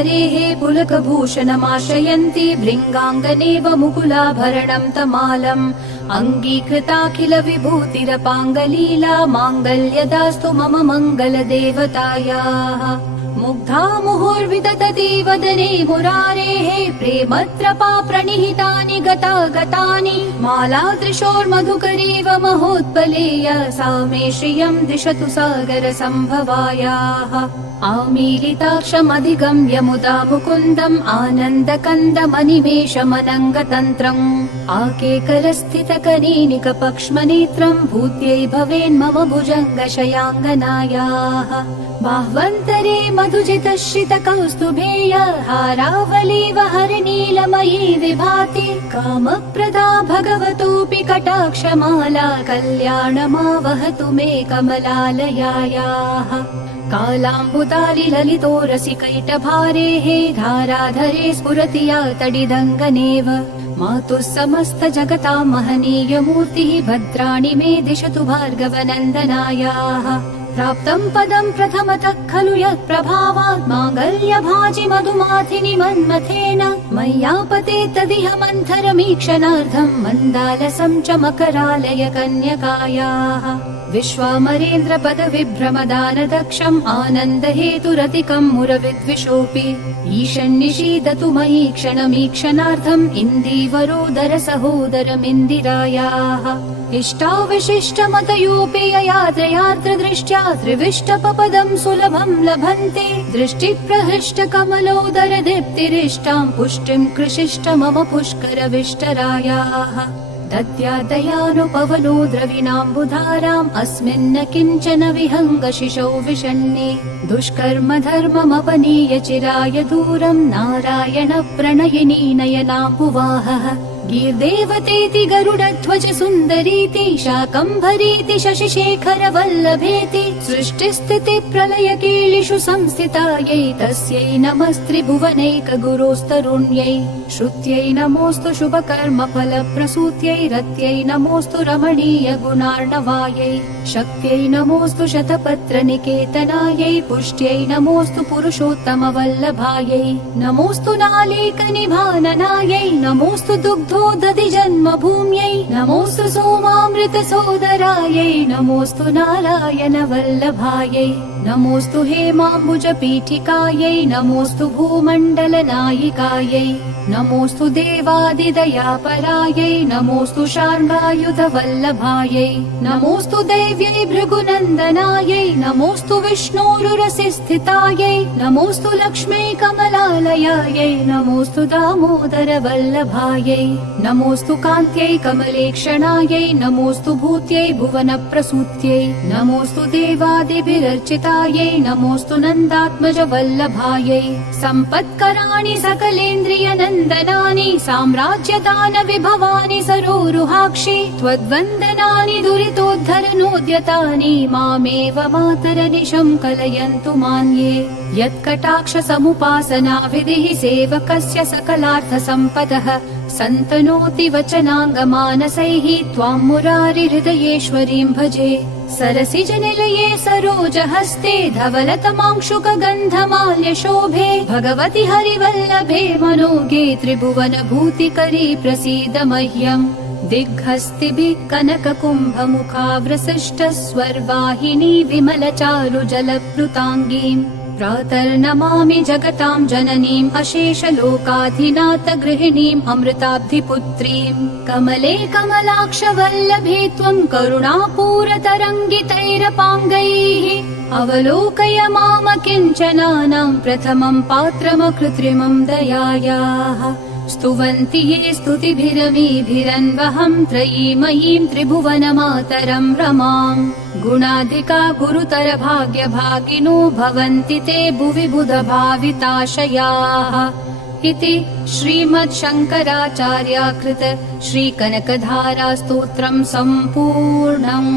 हरेः पुलकभूषणमाश्रयन्ति भृङ्गाङ्गनेव मुकुलाभरणं तमालम् अङ्गीकृताखिल विभूतिरपाङ्गलीला माङ्गल्यदास्तु मम मङ्गलदेवतायाः मुग्धा मुहुर्विदधति वदने मुरारेः प्रेमत्रपा प्रणिहितानि गतानि मालादृशोर्मधुकरीव महोत्पलेय सा मे श्रियं दिशतु सागर सम्भवायाः आमीलिताक्षमधिगम्य मुदा मुकुन्दम् आनन्दकन्दमनिमेषमनङ्गतन्त्रम् आकेकरस्थितकनीनिकपक्ष्मनेत्रम् भूत्यै भवेन्मम भुजङ्गशयाङ्गनायाः बाह्वन्तरे मधुजितश्रितकौस्तुभेय हारावलीव हरनीलमयी विभाति कामप्रदा भगवतोऽपि कटाक्षमाला कल्याणमावहतु मे कमलालयायाः कालाम्बुदारि ललितो रसिकैटभारेः धाराधरे स्फुरति या तडिदङ्गनेव मातुः समस्त जगतां महनीयमूर्तिः भद्राणि मे दिशतु भार्गवनन्दनायाः प्राप्तं पदं प्रथमतः खलु यत्प्रभावात् माङ्गल्यभाजि मधुमाथिनि मन्मथेन मय्यापते तदिह मन्थरमीक्षणार्थं मन्दालसं च मकरालय कन्यकायाः विश्वामरेन्द्र पद विभ्रमदानदक्षम् आनन्दहेतुरतिकं मुरविद्विषोऽपि ईशन्निषीदतु मयि क्षणमीक्षणार्थम् इन्दीवरोदर सहोदरमिन्दिरायाः इष्टाविशिष्टमतयोऽपि ययात्रयात्र दृष्ट्या त्रिविष्टपपदं सुलभं लभन्ते दृष्टिप्रहृष्ट कमलोदर दीप्तिरिष्टां पुष्टिं कृशिष्ट मम पुष्करविष्टरायाः दद्यादयानुपवनो द्रविणाम्बुधाराम् अस्मिन्न किञ्चन विहङ्गशिशौ विषण्णे दुष्कर्म धर्ममपनीय चिराय दूरम् नारायण प्रणयिनी नयनाम्बुवाहः गीर्देवतेति गरुडध्वज सुन्दरीति शाकम्भरीति शशिशेखर वल्लभेति सृष्टिस्थिति प्रलय कीलिषु संस्थितायै तस्यै नमस्त्रिभुवनैक गुरोस्तरुण्यै श्रुत्यै नमोऽस्तु शुभकर्म फलप्रसूत्यै रत्यै नमोऽस्तु रमणीय गुणार्णवायै शक्त्यै नमोऽस्तु शतपत्र निकेतनायै पुष्ट्यै नमोऽस्तु पुरुषोत्तम वल्लभायै नमोऽस्तु नालीक निभाननायै नमोऽस्तु दुग्धो दधि जन्मभूम्यै नमोऽस्तु सोमामृत सोदरायै नमोऽस्तु नारायण वल्लभायै नमोऽस्तु हेमाम्बुज पीठिकायै नमोऽस्तु भूमण्डल नायिकायै नमोऽस्तु देवादिदयापरायै नमोऽस्तु शार्ङ्गायुध वल्लभायै नमोऽस्तु दैव्यै भृगुनन्दनायै नमोऽस्तु विष्णोरुरसि स्थितायै नमोऽस्तु लक्ष्मै कमलालयायै नमोऽस्तु दामोदर वल्लभायै नमोऽस्तु कान्त्यै कमलेक्षणायै नमोऽस्तु भूत्यै भुवनप्रसूत्यै नमोऽस्तु देवादिभिरर्चितायै नमोऽस्तु नन्दात्मज वल्लभायै सम्पत्कराणि सकलेन्द्रियनन्दनानि साम्राज्यदान विभवानि सरोरुहाक्षि त्वद्वन्दनानि दुरितोद्धरनोद्यतानि मामेव मातरनिशं कलयन्तु मान्ये यत्कटाक्ष समुपासना विधिः सेवकस्य सकलार्थसम्पदः सन्तनोति वचनाङ्गमानसैः त्वां मुरारि हृदयेश्वरीं भजे सरसिजनिलये सरोजहस्ते धवलतमांशुकगन्धमाल्यशोभे भगवति हरिवल्लभे मनोगे त्रिभुवनभूतिकरी प्रसीद मह्यम् दिग्हस्तिभिः कनककुम्भमुखाव्रसृष्टस्वर्वाहिनी विमलचारुजलप्लुताङ्गीम् प्रातर्नमामि जगतां जननीम् अशेषलोकाधिनाथ गृहिणीम् अमृताब्धिपुत्रीम् कमले कमलाक्ष वल्लभे त्वम् करुणापूरतरङ्गितैरपाङ्गैः अवलोकय माम किञ्चनानाम् प्रथमम् पात्रमकृत्रिमम् दयायाः स्तुवन्ति ये स्तुतिभिरमीभिरन्वहम् त्रयीमयीम् त्रिभुवनमातरम् रमाम् गुणाधिका गुरुतर भाग्यभागिनो भवन्ति ते भुवि बुधभाविताशयाः इति श्रीमच्छङ्कराचार्याकृत श्रीकनकधारा स्तोत्रम् सम्पूर्णम्।